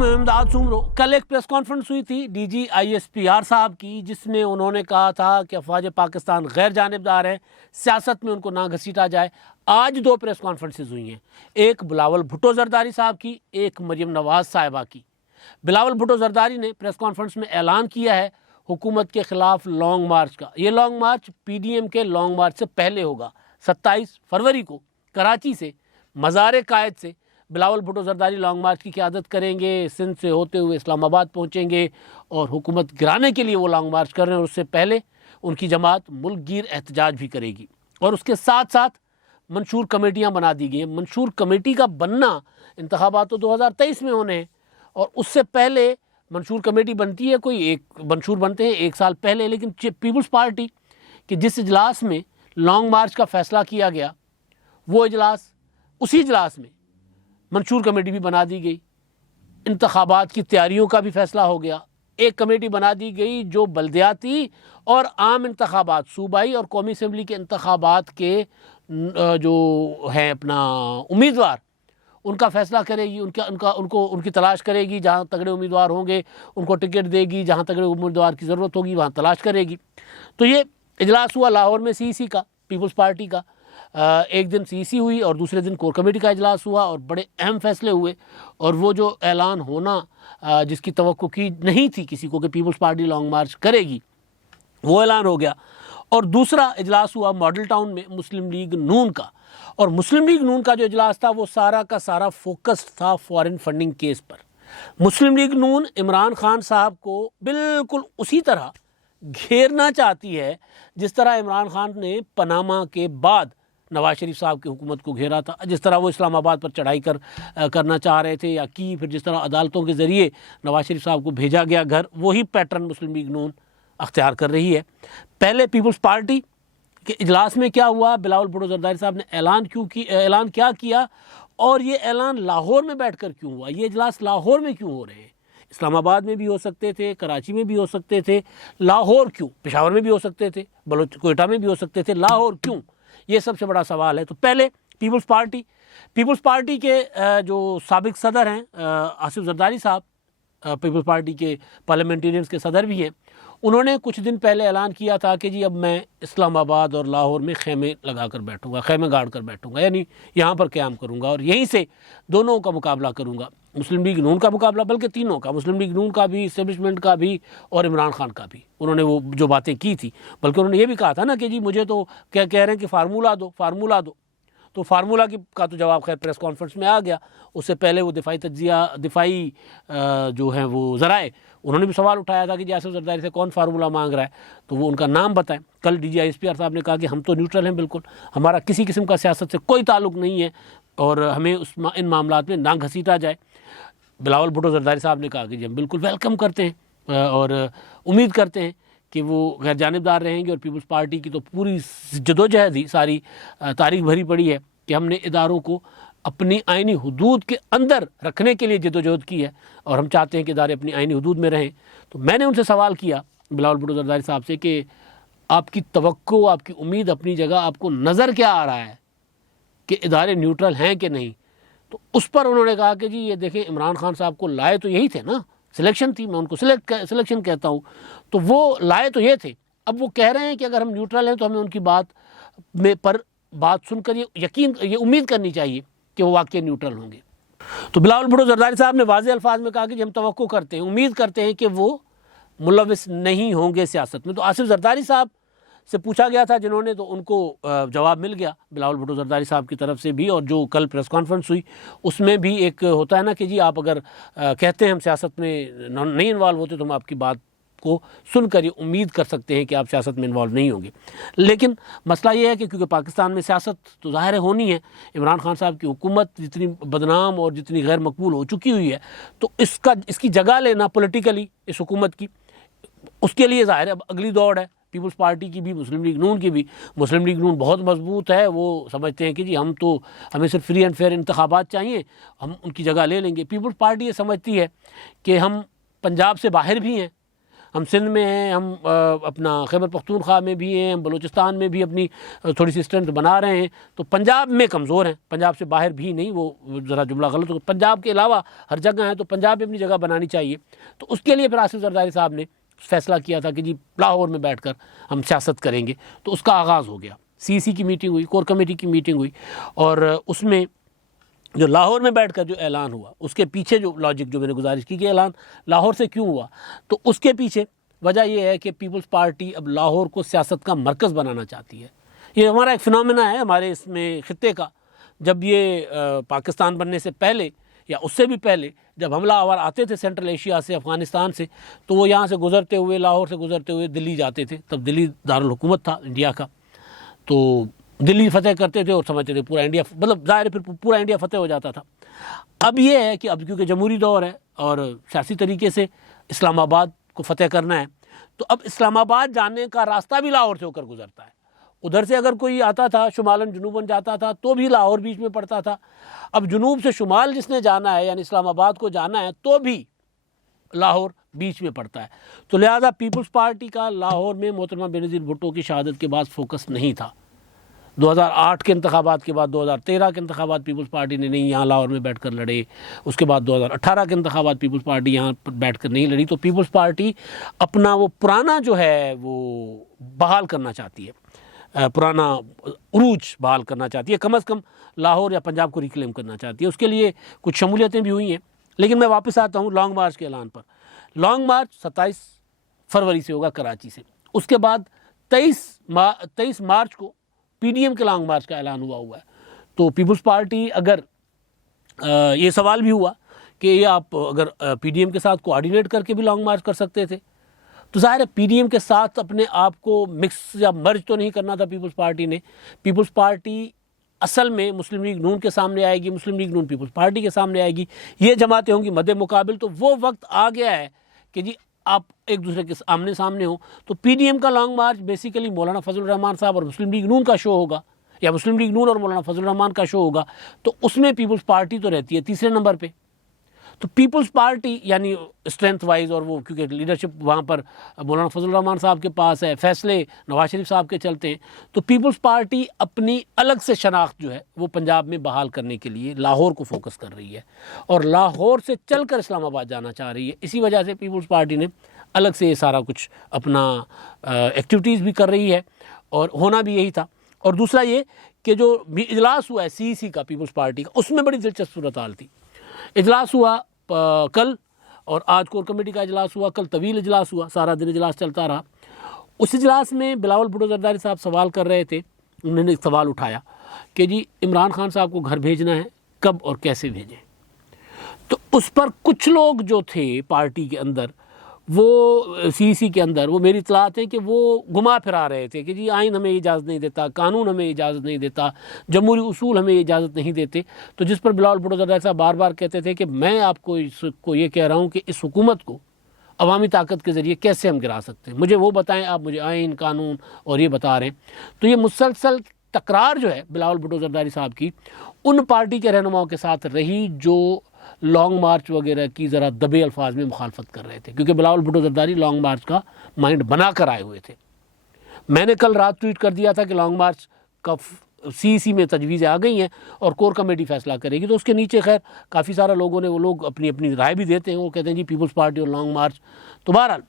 मैं इमदाद सुमरो। कल एक प्रेस कॉन्फ्रेंस हुई थी डीजी ISPR साहब की, जिसमें उन्होंने कहा था कि अफवाज पाकिस्तान गैर जानिबदार है, सियासत में उनको ना घसीटा जाए। आज दो प्रेस कॉन्फ्रेंसेज हुई हैं, एक बिलावल भुट्टो जरदारी साहब की, एक मरियम नवाज साहिबा की। बिलावल भुट्टो जरदारी ने प्रेस कॉन्फ्रेंस में ऐलान किया है हुकूमत के खिलाफ लॉन्ग मार्च का। ये लॉन्ग मार्च PDM के लॉन्ग मार्च से पहले होगा। 27 फरवरी को कराची से मज़ार कायद से बिलावल भुट्टो जरदारी लॉन्ग मार्च की क़यादत करेंगे, सिंध से होते हुए इस्लामाबाद पहुँचेंगे और हुकूमत गिराने के लिए वो लॉन्ग मार्च कर रहे हैं। और उससे पहले उनकी जमात मुल्क गिर एहतजाज भी करेगी। और उसके साथ साथ मंशूर कमेटियाँ बना दी गई हैं। मंशूर कमेटी का बनना, इंतखाबात तो 2023 में होने हैं और उससे पहले मंशूर कमेटी बनती है, कोई एक मंशूर बनते हैं 1 साल पहले। लेकिन पीपल्स पार्टी के जिस इजलास में लॉन्ग मार्च का फ़ैसला किया गया, वो इजलास, उसी इजलास में मंशूर कमेटी भी बना दी गई। इंतखाबात की तैयारियों का भी फ़ैसला हो गया। एक कमेटी बना दी गई जो बल्दियाती और आम इंतखाबात, सूबाई और कौमी असम्बली के इंतखाबात के जो हैं अपना उम्मीदवार, उनका फ़ैसला करेगी, उनकी तलाश करेगी। जहाँ तगड़े उम्मीदवार होंगे उनको टिकट देगी, जहाँ तगड़े उम्मीदवार की ज़रूरत होगी वहाँ तलाश करेगी। तो ये इजलास हुआ लाहौर में CEC का, पीपल्स पार्टी का। एक दिन CEC हुई और दूसरे दिन कोर कमेटी का इजलास हुआ और बड़े अहम फैसले हुए। और वो जो ऐलान होना जिसकी तवक्को की नहीं थी किसी को कि पीपल्स पार्टी लॉन्ग मार्च करेगी, वो ऐलान हो गया। और दूसरा इजलास हुआ मॉडल टाउन में मुस्लिम लीग नून का। और मुस्लिम लीग नून का जो इजलास था वो सारा का सारा फोकस्ड था फॉरेन फंडिंग केस पर। मुस्लिम लीग नून इमरान खान साहब को बिल्कुल उसी तरह घेरना चाहती है जिस तरह इमरान खान ने पनामा के बाद नवाज शरीफ साहब की हुकूमत को घेरा था, जिस तरह वो इस्लामाबाद पर चढ़ाई करना चाह रहे थे या की, फिर जिस तरह अदालतों के ज़रिए नवाज शरीफ साहब को भेजा गया घर, वही पैटर्न मुस्लिम लीग नून अख्तियार कर रही है। पहले पीपल्स पार्टी के इजलास में क्या हुआ, बिलावल भुट्टो जरदारी साहब ने ऐलान क्या किया और ये ऐलान लाहौर में बैठकर क्यों हुआ। ये इजलास लाहौर में क्यों हो रहे हैं? इस्लामाबाद में भी हो सकते थे, कराची में भी हो सकते थे, लाहौर क्यों? पेशावर में भी हो सकते थे, कोयटा में भी हो सकते थे, लाहौर क्यों? ये सबसे बड़ा सवाल है। तो पहले पीपल्स पार्टी के जो साबिक सदर हैं आसिफ जरदारी साहब, पीपल्स पार्टी के पार्लियामेंटेरियंस के सदर भी हैं, उन्होंने कुछ दिन पहले ऐलान किया था कि जी अब मैं इस्लामाबाद और लाहौर में खेमे लगा कर बैठूँगा, खेमे गाड़ कर बैठूँगा, यानी यहाँ पर क़याम करूँगा और यहीं से दोनों का मुकाबला करूँगा। मुस्लिम लीग नून का मुकाबला, बल्कि तीनों का, मुस्लिम लीग नून का भी, इस्टेब्लिशमेंट का भी और इमरान खान का भी। उन्होंने वो जो बातें की थी, बल्कि उन्होंने ये भी कहा था ना कि जी मुझे तो क्या कह रहे हैं कि फार्मूला दो। तो फार्मूला का तो जवाब खैर प्रेस कॉन्फ्रेंस में आ गया। उससे पहले वो दिफाई जो हैं वो ज़राए, उन्होंने भी सवाल उठाया था कि जी आसिफ जरदारी से कौन फार्मूला मांग रहा है, तो वो उनका नाम बताएं। कल DG ISPR साहब ने कहा कि हम तो न्यूट्रल हैं, बिल्कुल हमारा किसी किस्म का सियासत से कोई ताल्लुक़ नहीं है और हमें इन मामलात में ना घसीटा जाए। बिलावल भुट्टो जरदारी साहब ने कहा कि जी हम बिल्कुल वेलकम करते हैं और उम्मीद करते हैं कि वो गैर जानिबदार रहेंगे। और पीपल्स पार्टी की तो पूरी जदोजहद ही सारी तारीख भरी पड़ी है कि हमने इदारों को अपनी आइनी हुदूद के अंदर रखने के लिए जदोजहद की है और हम चाहते हैं कि इदारे अपनी आइनी हुदूद में रहें। तो मैंने उनसे सवाल किया, बिलावल भुट्टो जरदारी साहब से, कि आपकी तवक्को, आपकी उम्मीद अपनी जगह, आपको नज़र क्या आ रहा है कि इदारे न्यूट्रल हैं कि नहीं? तो उस पर उन्होंने कहा कि जी ये देखें, इमरान खान साहब को लाए तो यही थे ना, सिलेक्शन थी, मैं उनको सिलेक्शन कहता हूँ, तो वो लाए तो ये थे। अब वो कह रहे हैं कि अगर हम न्यूट्रल हैं तो हमें उनकी बात सुनकर ये उम्मीद करनी चाहिए कि वो वाकई न्यूट्रल होंगे। तो बिलावल भुट्टो जरदारी साहब ने वाज़ेह अल्फाज में कहा कि हम तवक्को करते हैं, उम्मीद करते हैं कि वो मुलविस नहीं होंगे सियासत में। तो आसिफ जरदारी साहब से पूछा गया था जिन्होंने, तो उनको जवाब मिल गया बिलावल भुट्टो जरदारी साहब की तरफ से भी। और जो कल प्रेस कॉन्फ्रेंस हुई उसमें भी एक होता है ना कि जी आप अगर कहते हैं हम सियासत में नहीं इन्वॉल्व होते तो हम आपकी बात को सुनकर ये उम्मीद कर सकते हैं कि आप सियासत में इन्वॉल्व नहीं होंगे। लेकिन मसला ये है कि क्योंकि पाकिस्तान में सियासत तो ज़ाहिर होनी है, इमरान खान साहब की हुकूमत जितनी बदनाम और जितनी गैर मकबूल हो चुकी हुई है, तो इसकी जगह लेना पॉलिटिकली इस हुकूमत की, उसके लिए ज़ाहिर है अब अगली दौड़ है पीपल्स पार्टी की भी, मुस्लिम लीग नून की भी। मुस्लिम लीग नून बहुत मजबूत है, वो समझते हैं कि जी हमें सिर्फ फ्री एंड फेयर इंतखाबात चाहिए, हम उनकी जगह ले लेंगे। पीपल्स पार्टी ये समझती है कि हम पंजाब से बाहर भी हैं, हम सिंध में हैं, हम अपना खैबर पख्तूनख्वा में भी हैं, हम बलूचिस्तान में भी अपनी थोड़ी सी स्ट्रेंथ बना रहे हैं, तो पंजाब में कमज़ोर हैं, पंजाब से बाहर भी नहीं, वो ज़रा जुमला गलत हो, पंजाब के अलावा हर जगह है, तो पंजाब में अपनी जगह बनानी चाहिए। तो उसके लिए फिर आसिफ जरदारी साहब ने फैसला किया था कि जी लाहौर में बैठकर हम सियासत करेंगे। तो उसका आगाज़ हो गया, CEC की मीटिंग हुई, कोर कमेटी की मीटिंग हुई, और उसमें जो लाहौर में बैठकर जो ऐलान हुआ, उसके पीछे जो लॉजिक जो मैंने गुजारिश की कि ऐलान लाहौर से क्यों हुआ, तो उसके पीछे वजह यह है कि पीपल्स पार्टी अब लाहौर को सियासत का मरकज़ बनाना चाहती है। ये हमारा एक फिनोमेना है हमारे इसमें ख़ित्ते का। जब ये पाकिस्तान बनने से पहले या उससे भी पहले जब हमलावर आते थे सेंट्रल एशिया से, अफ़गानिस्तान से, तो वो यहाँ से गुज़रते हुए, लाहौर से गुज़रते हुए दिल्ली जाते थे। तब दिल्ली दारुल हुकूमत था इंडिया का, तो दिल्ली फतेह करते थे और समझते थे पूरा इंडिया, मतलब ज़ाहिर फिर पूरा इंडिया फतेह हो जाता था। अब ये है कि अब क्योंकि जमहूरी दौर है और सियासी तरीके से इस्लामाबाद को फतेह करना है, तो अब इस्लामाबाद जाने का रास्ता भी लाहौर से होकर गुजरता है। उधर से अगर कोई आता था, शुमालन जुनूबन जाता था, तो भी लाहौर बीच में पड़ता था। अब जुनूब से शुमाल जिसने जाना है, यानी इस्लामाबाद को जाना है, तो भी लाहौर बीच में पड़ता है। तो लिहाजा पीपल्स पार्टी का लाहौर में मोहतरमा बेनज़ीर भुट्टो की शहादत के बाद फोकस नहीं था। 2008 के इंतखाबात के बाद 2013 के इंतखाबात पीपल्स पार्टी ने नहीं यहाँ लाहौर में बैठकर लड़े। उसके बाद 2018 के इंतखाबात पीपल्स पार्टी यहाँ पर बैठकर नहीं लड़ी। तो पीपल्स पार्टी अपना वो पुराना जो है वो बहाल करना चाहती है, पुराना उरूज बहाल करना चाहती है, कम अज़ कम लाहौर या पंजाब को रिक्लेम करना चाहती है। उसके लिए कुछ शमूलियतें भी हुई हैं। लेकिन मैं वापस आता हूँ लॉन्ग मार्च के ऐलान पर। लॉन्ग मार्च 27 फरवरी से होगा कराची से। उसके बाद 23 मार्च को PDM के लॉन्ग मार्च का ऐलान हुआ है। तो पीपल्स पार्टी अगर ये सवाल भी हुआ कि ये आप अगर PDM के साथ कोऑर्डिनेट करके भी लॉन्ग मार्च कर सकते थे, तो ज़ाहिर है PDM के साथ अपने आप को मिक्स या मर्ज तो नहीं करना था पीपल्स पार्टी ने। पीपल्स पार्टी असल में मुस्लिम लीग नून के सामने आएगी, मुस्लिम लीग नून पीपल्स पार्टी के सामने आएगी, ये जमातें होंगी मद्दे मुकाबिल। तो वो वक्त आ गया है कि जी आप एक दूसरे के आमने सामने हो। तो PDM का लॉन्ग मार्च बेसिकली मौलाना फजल रहमान साहब और मुस्लिम लीग नून का शो होगा, या मुस्लिम लीग नून और मौलाना फजल रहमान का शो होगा। तो उसमें पीपल्स पार्टी तो रहती है तीसरे नंबर पे। तो पीपल्स पार्टी यानी स्ट्रेंथ वाइज, और वो क्योंकि लीडरशिप वहाँ पर मौलाना फजल रहमान साहब के पास है, फैसले नवाज शरीफ साहब के चलते हैं, तो पीपल्स पार्टी अपनी अलग से शनाख्त जो है वो पंजाब में बहाल करने के लिए लाहौर को फोकस कर रही है और लाहौर से चलकर इस्लामाबाद जाना चाह रही है। इसी वजह से पीपल्स पार्टी ने अलग से ये सारा कुछ अपना एक्टिविटीज़ भी कर रही है, और होना भी यही था। और दूसरा ये कि जो भी इजलास हुआ है CEC का पीपल्स पार्टी का, उसमें बड़ी दिलचस्प सूरत हाल थी। इजलास हुआ कल, और आज कोर कमेटी का इजलास हुआ, कल तवील इजलास हुआ, सारा दिन इजलास चलता रहा। उस इजलास में बिलावल भुट्टो जरदारी साहब सवाल कर रहे थे। उन्होंने एक सवाल उठाया कि जी इमरान खान साहब को घर भेजना है, कब और कैसे भेजें। तो उस पर कुछ लोग जो थे पार्टी के अंदर, वो CEC के अंदर, वो मेरी इतलात है कि वो घुमा फिरा रहे थे कि जी आइन हमें इजाज़त नहीं देता, कानून हमें इजाज़त नहीं देता, जमहूरी उसूल हमें इजाज़त नहीं देते। तो जिस पर बिलावल भुट्टो जरदारी साहब बार बार कहते थे कि मैं आपको इसको ये कह रहा हूँ कि इस हुकूमत को अवामी ताकत के ज़रिए कैसे हम गिरा सकते हैं, मुझे वो बताएं, आप मुझे आइन कानून और ये बता रहे हैं। तो ये मुसलसल तकरार जो है बिलावल भुट्टो जरदारी साहब की उन पार्टी के रहनुमाओं के साथ रही जो लॉन्ग मार्च वगैरह की ज़रा दबे अल्फाज में मुखालफत कर रहे थे, क्योंकि बिलावल भुट्टो जरदारी लॉन्ग मार्च का माइंड बना कर आए हुए थे। मैंने कल रात ट्वीट कर दिया था कि लॉन्ग मार्च का CEC में तजवीज़ें आ गई हैं और कोर कमेटी फैसला करेगी। तो उसके नीचे खैर काफ़ी सारे लोगों ने, वो लोग अपनी अपनी राय भी देते हैं, वो कहते हैं जी पीपल्स पार्टी और लॉन्ग मार्च। तो बहरहाल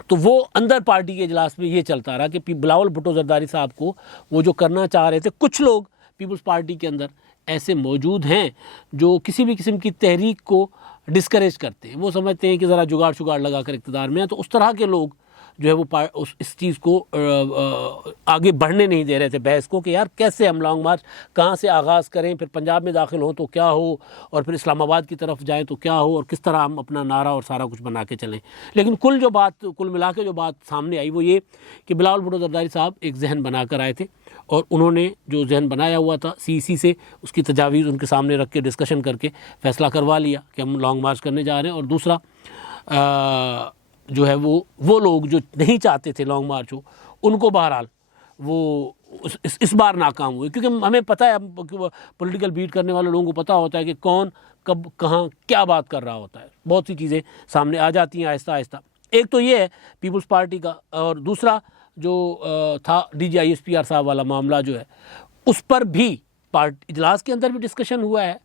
तो वो अंदर पार्टी के इजलास में ये चलता रहा कि बिलावल भुट्टो जरदारी साहब को वो जो करना चाह रहे थे, कुछ लोग पीपल्स पार्टी के अंदर ऐसे मौजूद हैं जो किसी भी किस्म की तहरीक को डिस्करेज करते हैं। वो समझते हैं कि ज़रा जुगाड़ शुगाड़ लगा कर इक़्तिदार में है। तो उस तरह के लोग जो है वो इस चीज़ को आगे बढ़ने नहीं दे रहे थे, बहस को, कि यार कैसे हम लॉन्ग मार्च कहाँ से आगाज़ करें, फिर पंजाब में दाखिल हो तो क्या हो, और फिर इस्लामाबाद की तरफ जाएं तो क्या हो, और किस तरह हम अपना नारा और सारा कुछ बना के चलें। लेकिन कुल मिला के जो बात सामने आई वो ये कि बिलावल भुट्टो जरदारी साहब एक जहन बना कर आए थे, और उन्होंने जो जहन बनाया हुआ था CEC से, उसकी तजावीज़ उनके सामने रख के डिस्कशन करके फ़ैसला करवा लिया कि हम लॉन्ग मार्च करने जा रहे हैं। और दूसरा जो है वो लोग जो नहीं चाहते थे लॉन्ग मार्च हो, उनको बहरहाल वो इस बार नाकाम हुए, क्योंकि हमें पता है, पॉलिटिकल बीट करने वाले लोगों को पता होता है कि कौन कब कहाँ क्या बात कर रहा होता है। बहुत सी चीज़ें सामने आ जाती हैं आहिस्ता आहिस्ता। एक तो ये है पीपल्स पार्टी का, और दूसरा जो था DGISPR साहब वाला मामला जो है, उस पर भी पार्टी इजलास के अंदर भी डिस्कशन हुआ है,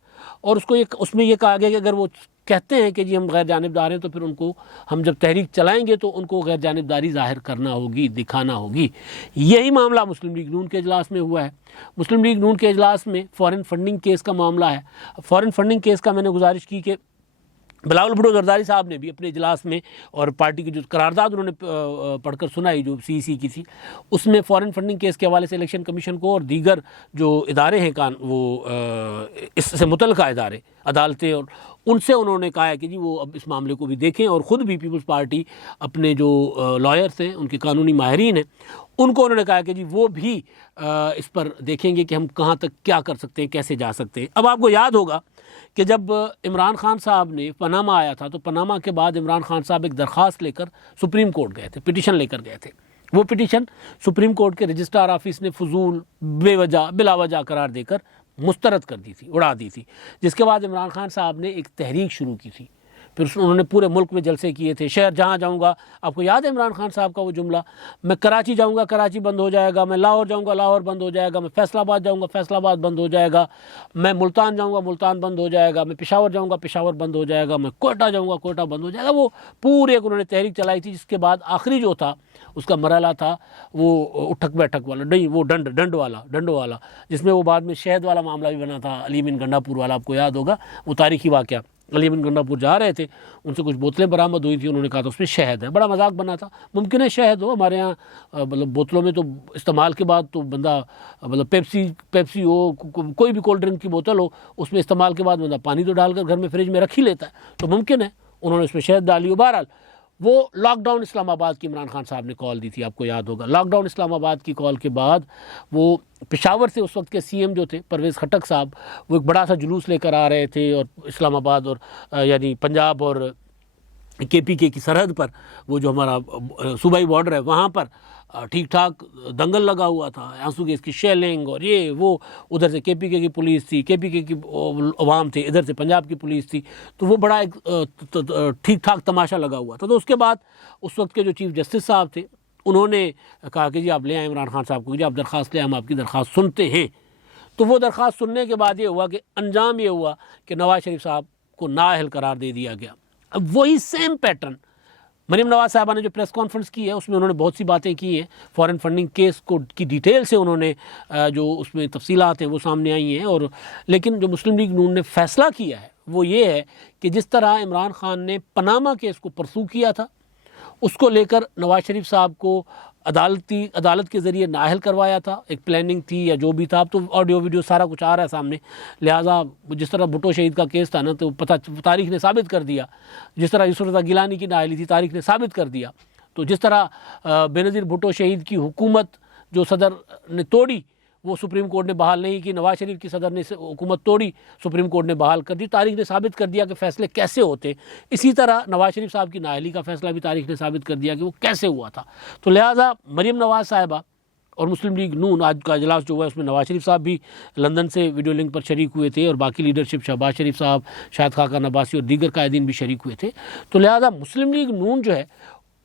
और उसमें ये कहा गया कि अगर वो कहते हैं कि जी हम गैर जानिबदार हैं, तो फिर उनको हम जब तहरीक चलाएंगे तो उनको गैर जानिबदारी ज़ाहिर करना होगी, दिखाना होगी। यही मामला मुस्लिम लीग नून के इजलास में हुआ है। मुस्लिम लीग नून के इजलास में फ़ॉरेन फंडिंग केस का मामला है। फ़ॉरेन फंडिंग केस का मैंने गुजारिश की कि बिलावल भुट्टो जरदारी साहब ने भी अपने इजलास में, और पार्टी की जो करारदाद उन्होंने पढ़कर सुनाई जो CEC की थी, उसमें फ़ॉरेन फंडिंग केस के हवाले से इलेक्शन कमीशन को और दीगर जो इदारे हैं इससे मुतल्लिक़ा इदारे, अदालतें, और उनसे उन्होंने कहा है कि जी वो अब इस मामले को भी देखें, और ख़ुद भी पीपल्स पार्टी अपने जो लॉयर्स हैं, उनके कानूनी माहिरीन हैं, उनको उन्होंने कहा कि जी वो भी इस पर देखेंगे कि हम कहाँ तक क्या कर सकते हैं, कैसे जा सकते हैं। अब आपको याद होगा कि जब इमरान खान साहब ने पनामा आया था, तो पनामा के बाद इमरान खान साहब एक दरख्वास्त लेकर सुप्रीम कोर्ट गए थे, पिटीशन लेकर गए थे। वो पिटीशन सुप्रीम कोर्ट के रजिस्ट्रार ऑफिस ने फजूल, बेवजह, बिलावजह करार देकर मुस्तरद कर दी थी, उड़ा दी थी, जिसके बाद इमरान खान साहब ने एक तहरीक शुरू की थी। फिर उन्होंने पूरे मुल्क में जलसे किए थे, शहर जहाँ जाऊँगा, आपको याद है इमरान खान साहब का वो जुमला, मैं कराची जाऊँगा कराची बंद हो जाएगा, मैं लाहौर जाऊँगा लाहौर बंद हो जाएगा, मैं फैसलाबाद जाऊँगा फैसलाबाद बंद हो जाएगा, मैं मुल्तान जाऊँगा मुल्तान बंद हो जाएगा, मैं पेशावर जाऊँगा पेशावर बंद हो जाएगा, मैं कोयटा जाऊँगा कोयटा बंद हो जाएगा। वो पूरे एक उन्होंने तहरीक चलाई थी, जिसके बाद आखिरी जो था उसका मरहला था वो उठक बैठक वाला, नहीं वो डंडो वाला, जिसमें वो बाद में शहद वाला मामला भी बना था, अली अमीन गंडापुर वाला, आपको याद होगा वो तारीखी वाक़या। अली अमीन गंडापुर जा रहे थे, उनसे कुछ बोतलें बरामद हुई थी, उन्होंने कहा था उसमें शहद है, बड़ा मजाक बना था। मुमकिन है शहद हो, हमारे यहाँ मतलब बोतलों में तो इस्तेमाल के बाद तो बंदा मतलब पेप्सी हो, कोई भी कोल्ड ड्रिंक की बोतल हो, उसमें इस्तेमाल के बाद बंदा पानी तो डालकर घर में फ्रिज में रख ही लेता है, तो मुमकिन है उन्होंने उसमें शहद डाली हो। बहरहाल वो लॉकडाउन इस्लामाबाद की इमरान खान साहब ने कॉल दी थी, आपको याद होगा। लॉकडाउन इस्लामाबाद की कॉल के बाद वो पेशावर से उस वक्त के CM जो थे परवेज़ खटक साहब, वो एक बड़ा सा जुलूस लेकर आ रहे थे, और इस्लामाबाद और यानी पंजाब और KPK की सरहद पर, वो जो हमारा सूबाई बॉर्डर है, वहाँ पर ठीक ठाक दंगल लगा हुआ था, आंसू गैस की शेलिंग और ये वो, उधर से KPK की पुलिस थी, KPK की अवाम थे, इधर से पंजाब की पुलिस थी, तो वो बड़ा एक ठीक ठाक तमाशा लगा हुआ था। तो उसके बाद उस वक्त के जो चीफ जस्टिस साहब थे, उन्होंने कहा कि जी आप ले आए इमरान खान साहब को, जी आप दरख्वास्त ले, हम आपकी दरख्वास्त सुनते हैं। तो वो दरख्वास्त सुनने के बाद ये हुआ कि अंजाम ये हुआ कि नवाज शरीफ साहब को नाअहल करार दे दिया गया। अब वही सेम पैटर्न मरीम नवाज साहबा ने जो प्रेस कॉन्फ्रेंस की है, उसमें उन्होंने बहुत सी बातें की हैं, फॉरेन फंडिंग केस को की डिटेल से उन्होंने जो उसमें तफसीलात हैं वो सामने आई हैं। और लेकिन जो मुस्लिम लीग नून ने फैसला किया है वो ये है कि जिस तरह इमरान खान ने पनामा केस को परसू किया था, उसको लेकर नवाज शरीफ साहब को अदालत के ज़रिए नाअहल करवाया था, एक प्लानिंग थी या जो भी था, अब तो ऑडियो वीडियो सारा कुछ आ रहा है सामने। लिहाजा जिस तरह भुट्टो शहीद का केस था ना, तो तारीख ने साबित कर दिया, जिस तरह यूसुफ रज़ा गिलानी की नाअहली थी, तारीख ने साबित कर दिया। तो जिस तरह बेनज़ीर भुट्टो शहीद की हुकूमत जो सदर ने तोड़ी, वो सुप्रीम कोर्ट ने बहाल नहीं की, नवाज शरीफ की सदर ने हुकूमत तोड़ी, सुप्रीम कोर्ट ने बहाल कर दी। तारीख ने साबित कर दिया कि फ़ैसले कैसे होते। इसी तरह नवाज शरीफ साहब की नाअहली का फ़ैसला भी तारीख ने साबित कर दिया कि वो कैसे हुआ था। तो लिहाजा मरीम नवाज़ साहिबा और मुस्लिम लीग नून आज का इजलास जो हुआ है, उसमें नवाज शरीफ साहब भी लंदन से वीडियो लिंक पर शरीक हुए थे, और बाकी लीडरशिप शहबाज शरीफ साहब, शाहिद खाकान अब्बासी और दीगर कायदीन भी शरीक हुए थे। तो लिहाजा मुस्लिम लीग नून जो है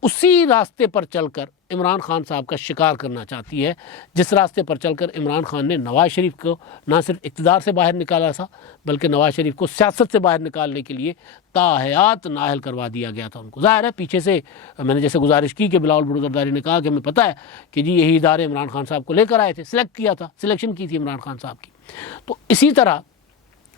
उसी रास्ते पर चलकर इमरान खान साहब का शिकार करना चाहती है, जिस रास्ते पर चलकर इमरान खान ने नवाज शरीफ को ना सिर्फ इक़्तिदार से बाहर निकाला था, बल्कि नवाज शरीफ को सियासत से बाहर निकालने के लिए ताहयात नाअहल करवा दिया गया था उनको। ज़ाहिर है पीछे से मैंने जैसे गुजारिश की कि बिलावल भुट्टो जरदारी ने कहा कि हमें पता है कि जी यही इदारे इमरान खान साहब को लेकर आए थे, सिलेक्शन की थी इमरान खान साहब की। तो इसी तरह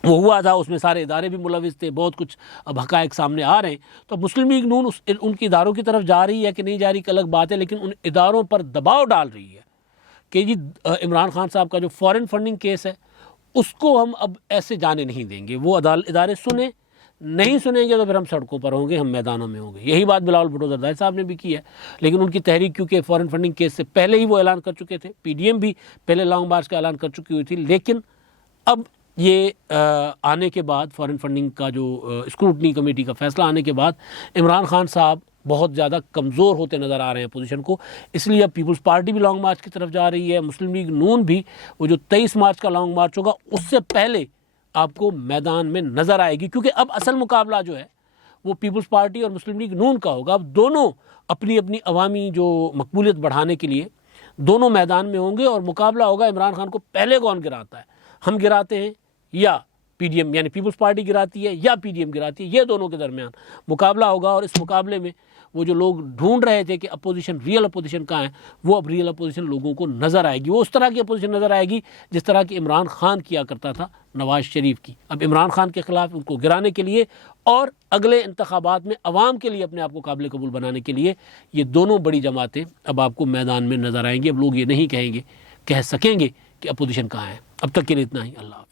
वो हुआ था, उसमें सारे इदारे भी मुलविस थे, बहुत कुछ अब हक़ाइक़ सामने आ रहे हैं। तो मुस्लिम लीग नून उनके इदारों की तरफ जा रही है कि नहीं जा रही, एक अलग बात है, लेकिन उन इदारों पर दबाव डाल रही है कि जी इमरान खान साहब का जो फॉरेन फंडिंग केस है उसको हम अब ऐसे जाने नहीं देंगे। वो इदारे नहीं सुनेंगे तो फिर हम सड़कों पर होंगे, हम मैदानों में होंगे। यही बात बिलावल भुट्टो जरदारी साहब ने भी की है, लेकिन उनकी तहरीक क्योंकि फ़ॉरेन फंडिंग केस से पहले ही वो ऐलान कर चुके थे, PDM भी पहले लॉन्ग मार्च का ऐलान कर चुकी हुई थी। लेकिन अब ये आने के बाद फॉरेन फंडिंग का जो स्क्रूटनी कमेटी का फ़ैसला आने के बाद इमरान खान साहब बहुत ज़्यादा कमज़ोर होते नज़र आ रहे हैं पोजीशन को, इसलिए अब पीपल्स पार्टी भी लॉन्ग मार्च की तरफ जा रही है। मुस्लिम लीग नून भी वो जो 23 मार्च का लॉन्ग मार्च होगा उससे पहले आपको मैदान में नज़र आएगी, क्योंकि अब असल मुकाबला जो है वो पीपल्स पार्टी और मुस्लिम लीग नून का होगा। अब दोनों अपनी अपनी अवामी जो मकबूलियत बढ़ाने के लिए दोनों मैदान में होंगे और मुकाबला होगा इमरान खान को पहले कौन गिराता है, हम गिराते हैं या पीडीएम यानी पीपल्स पार्टी गिराती है या पीडीएम गिराती है, ये दोनों के दरमियान मुकाबला होगा। और इस मुकाबले में वो जो लोग ढूंढ रहे थे कि अपोजिशन, रियल अपोजिशन कहाँ है, वो अब रियल अपोजिशन लोगों को नज़र आएगी। वो उस तरह की अपोजिशन नज़र आएगी जिस तरह की इमरान खान किया करता था नवाज शरीफ की। अब इमरान खान के ख़िलाफ़ उनको गिराने के लिए और अगले इंतखाबात में अवाम के लिए अपने आप को काबिल कबूल बनाने के लिए ये दोनों बड़ी जमातें अब आपको मैदान में नज़र आएंगी। अब लोग ये नहीं कह सकेंगे कि अपोजिशन कहाँ है। अब तक के लिए इतना ही। अल्लाह।